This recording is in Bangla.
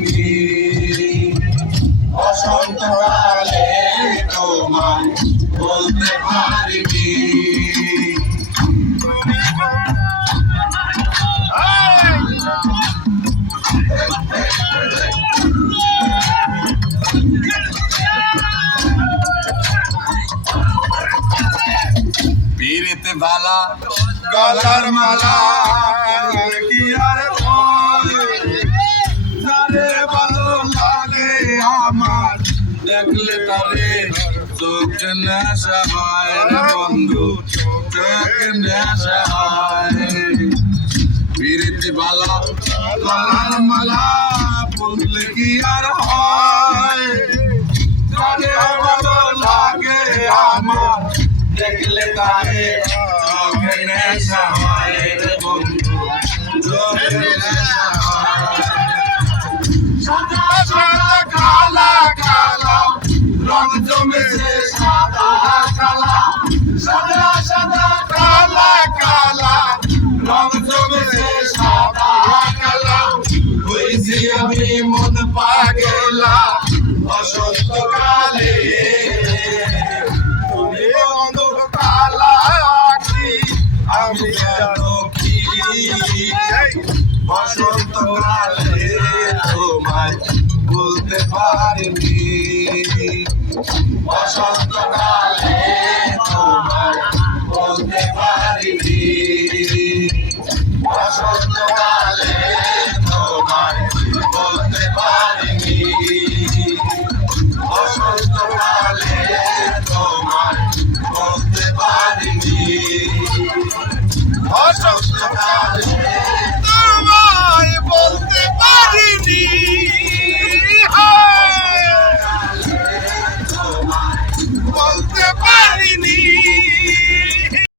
পারিনি। বসন্তকালে তোমায় বলতে পারিনি। পিরিতে বালা গলার মালা কি আর যারে ভালো লাগে আমার দেখলে তারে চোখ নেশা হয় রে বন্ধু, চোখ নেশা হয়। পিরিতে বালা গলার মালা বললে কি আর হয়, যারে ভালো লাগে আমার দেখলে তারে চোখ নেশা হয় রে বন্ধু, চোখ নেশা হয়। সাদা সাদা কালা কালা রং জমেছে সাদা কালা, সাদা সাদা কালা কালা রং জমেছে সাদা কালা। হয়েছি আমি মন পাগলা বসন্তকালে, তুমি বন্ধু কালা কি আমি জানো কি। বসন্তকালে তোমায় বলতে পারিনি। বসন্তকালে তোমায় বলতে পারিনি। বসন্তকালে তোমায় বলতে পারিনি। বসন্তকালে তোমায় বলতে পারিনি। বসন্তকালে